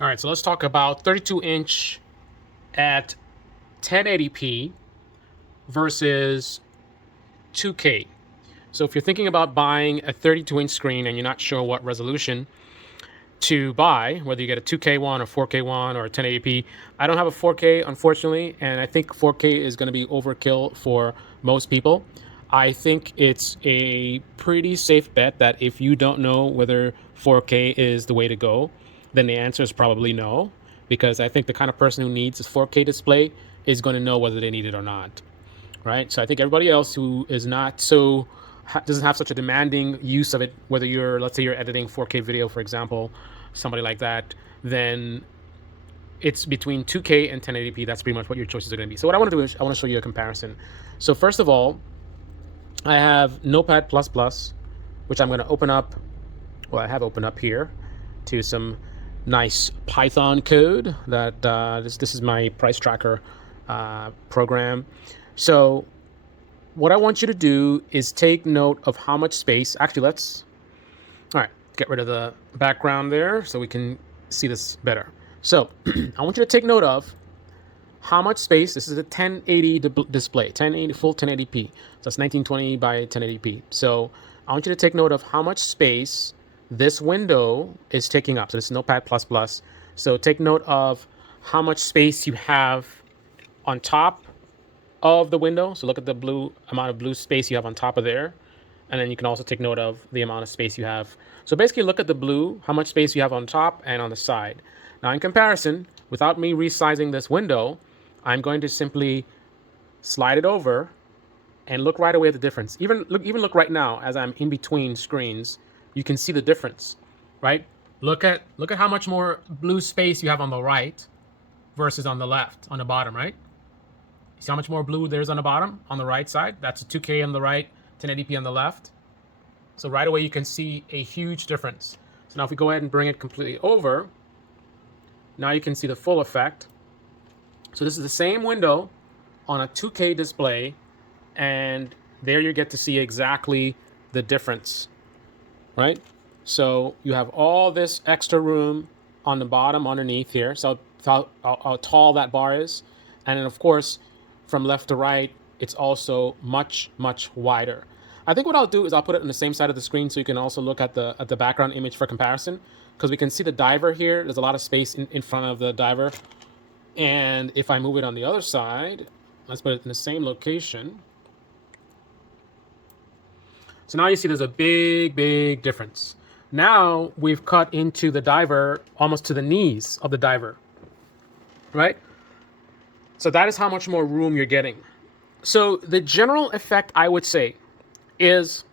All right, so let's talk about 32-inch at 1080p versus 2K. So if you're thinking about buying a 32-inch screen and you're not sure what resolution to buy, whether you get a 2K one or 4K one or 1080p, I don't have a 4K, unfortunately, and I think 4K is going to be overkill for most people. I think it's a pretty safe bet that if you don't know whether 4K is the way to go, then the answer is probably no, because I think the kind of person who needs a 4K display is going to know whether they need it or not, right? So I think everybody else who is not so doesn't have such a demanding use of it, whether you're, let's say you're editing 4K video, for example, somebody like that, then it's between 2K and 1080p. That's pretty much what your choices are going to be. So what I want to do is I want to show you a comparison. So first of all, I have Notepad++, which I'm going to open up. Well, I have opened up here to some nice Python code that this is my price tracker program. So what I want you to do is take note of how much space. Actually, all right, get rid of the background there so we can see this better. So I want you to take note of how much space. This is a 1080 display, 1080 full 1080p. So it's 1920 by 1080p. So I want you to take note of how much space this window is taking up. So this is Notepad++. So take note of how much space you have on top of the window. So look at the blue amount of blue space you have on top of there. And then you can also take note of the amount of space you have. So basically look at the blue, how much space you have on top and on the side. Now in comparison, without me resizing this window, I'm going to simply slide it over and look right away at the difference. Even look right now as I'm in between screens, you can see the difference, right? Look at how much more blue space you have on the right versus on the left, on the bottom, right? See how much more blue there's on the bottom, on the right side? That's a 2K on the right, 1080p on the left. So right away you can see a huge difference. So now if we go ahead and bring it completely over, now you can see the full effect. So this is the same window on a 2K display, and there you get to see exactly the difference, right? So you have all this extra room on the bottom underneath here. So how tall that bar is. And then of course, from left to right, it's also much, much wider. I think what I'll do is I'll put it on the same side of the screen so you can also look at the background image for comparison, because we can see the diver here. There's a lot of space in front of the diver. And if I move it on the other side, let's put it in the same location. So now you see there's a big, big difference. Now we've cut into the diver almost to the knees of the diver, right? So that is how much more room you're getting. So the general effect, I would say, is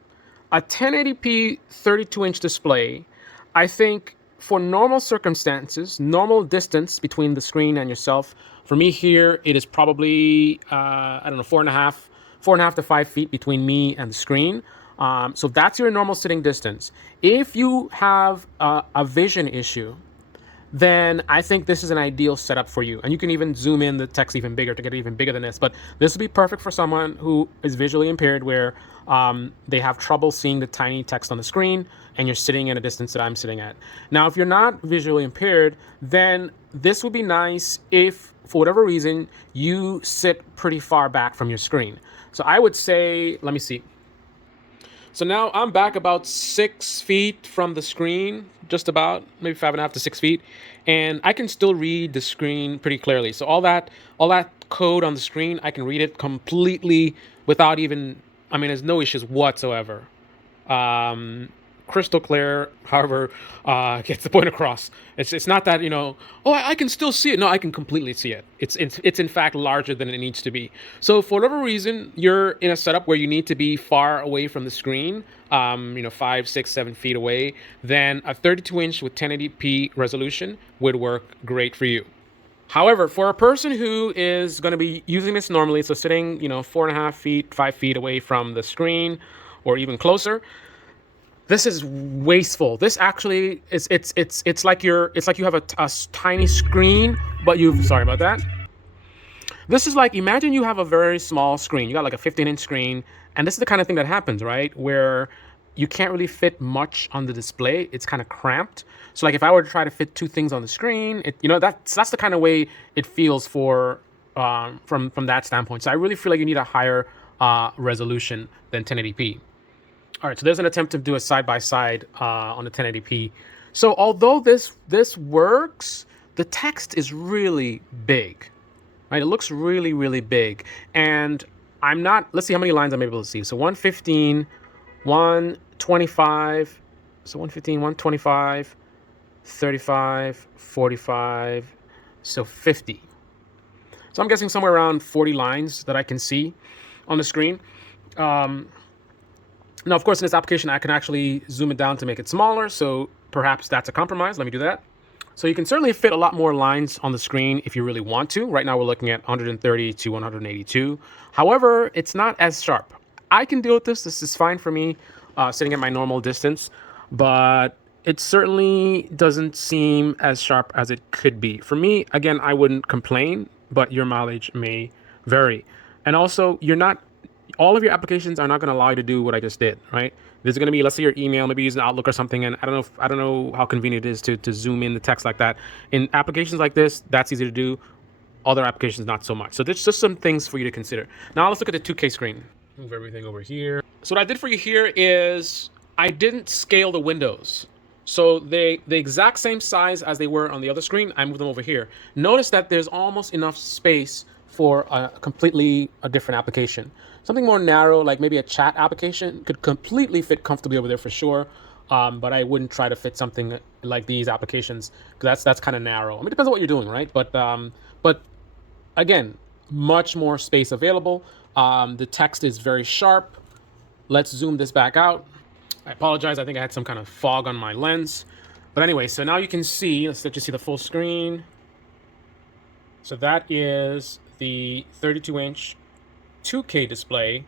a 1080p 32-inch display. I think for normal circumstances, normal distance between the screen and yourself, for me here, it is probably, I don't know, 4.5 to 5 feet between me and the screen. So that's your normal sitting distance. If you have a vision issue, then I think this is an ideal setup for you. And you can even zoom in the text even bigger to get it even bigger than this. But this would be perfect for someone who is visually impaired, where they have trouble seeing the tiny text on the screen and you're sitting in a distance that I'm sitting at. Now, if you're not visually impaired, then this would be nice if, for whatever reason, you sit pretty far back from your screen. So I would say, let me see. So now I'm back about 6 feet from the screen, just about, maybe 5.5 to 6 feet, and I can still read the screen pretty clearly. So all that code on the screen, I can read it completely without even, I mean, there's no issues whatsoever. Crystal clear, however, gets the point across. It's not that, oh, I can still see it. No, I can completely see it. It's in fact larger than it needs to be. So for whatever reason you're in a setup where you need to be far away from the screen, 5, 6, 7 feet away, then a 32-inch with 1080p resolution would work great for you. However, for a person who is going to be using this normally, so sitting, 4.5 feet, 5 feet away from the screen, or even closer, this is wasteful. This actually is it's like you have a tiny screen, but you've sorry about that. This is like, imagine you have a very small screen. You got like a 15-inch screen, and this is the kind of thing that happens, right? Where you can't really fit much on the display. It's kind of cramped. So like if I were to try to fit two things on the screen, that's the kind of way it feels for from that standpoint. So I really feel like you need a higher resolution than 1080p. All right, so there's an attempt to do a side by side on the 1080p. So although this works, the text is really big, right? It looks really, really big. And I'm not, let's see how many lines I'm able to see. So 115, 125, so 115, 125, 35, 45, so 50. So I'm guessing somewhere around 40 lines that I can see on the screen. Now, of course, in this application, I can actually zoom it down to make it smaller. So perhaps that's a compromise. Let me do that. So you can certainly fit a lot more lines on the screen if you really want to. Right now, we're looking at 130 to 182. However, it's not as sharp. I can deal with this. This is fine for me sitting at my normal distance, but it certainly doesn't seem as sharp as it could be. For me, again, I wouldn't complain, but your mileage may vary. And also, all of your applications are not going to allow you to do what I just did, right? There's going to be, let's say, your email, maybe using Outlook or something, and I don't know how convenient it is to zoom in the text like that. In applications like this, that's easy to do. Other applications, not so much. So there's just some things for you to consider. Now let's look at the 2K screen. Move everything over here. So what I did for you here is I didn't scale the windows. So the exact same size as they were on the other screen, I moved them over here. Notice that there's almost enough space for a different application. Something more narrow, like maybe a chat application, could completely fit comfortably over there for sure. But I wouldn't try to fit something like these applications because that's kind of narrow. I mean, it depends on what you're doing, right? But again, much more space available. The text is very sharp. Let's zoom this back out. I apologize. I think I had some kind of fog on my lens. But anyway, so now you can see, let's let you see the full screen. So that is the 32-inch 2K display,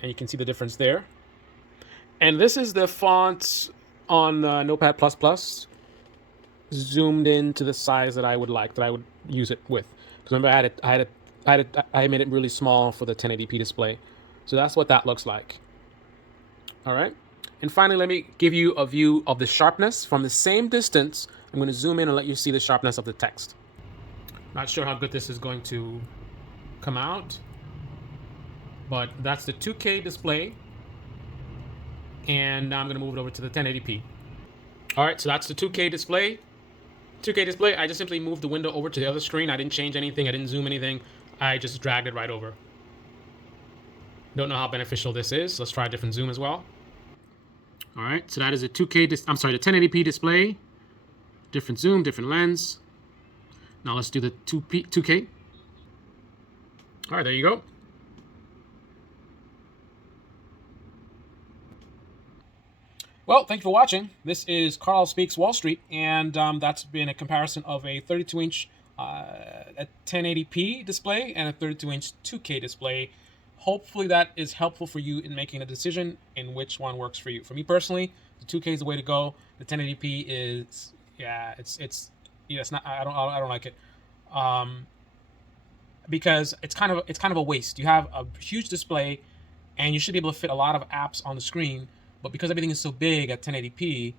and you can see the difference there. And this is the font on Notepad++, zoomed in to the size that I would like, that I would use it with. Because remember, I made it really small for the 1080p display. So that's what that looks like. All right. And finally, let me give you a view of the sharpness from the same distance. I'm going to zoom in and let you see the sharpness of the text. Not sure how good this is going to come out, but that's the 2K display. And now I'm going to move it over to the 1080p. All right, so that's the 2K display. 2K display, I just simply moved the window over to the other screen. I didn't change anything. I didn't zoom anything. I just dragged it right over. Don't know how beneficial this is. Let's try a different zoom as well. All right, so that is a the 1080p display. Different zoom, different lens. Now let's do the 2K. All right, there you go. Well, thank you for watching. This is Carl Speaks Wall Street, and that's been a comparison of a 32-inch 1080p display and a 32-inch 2K display. Hopefully that is helpful for you in making a decision in which one works for you. For me personally, the 2K is the way to go. The 1080p is, it's not. I don't like it, because it's kind of a waste. You have a huge display, and you should be able to fit a lot of apps on the screen. But because everything is so big at 1080p,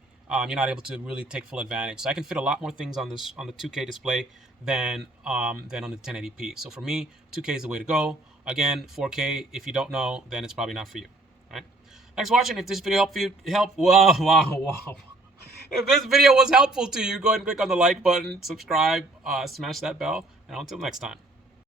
you're not able to really take full advantage. So I can fit a lot more things on the 2K display than on the 1080p. So for me, 2K is the way to go. Again, 4K, if you don't know, then it's probably not for you. All right? Thanks for watching. If this video wow. If this video was helpful to you, go ahead and click on the like button, subscribe, smash that bell, and until next time.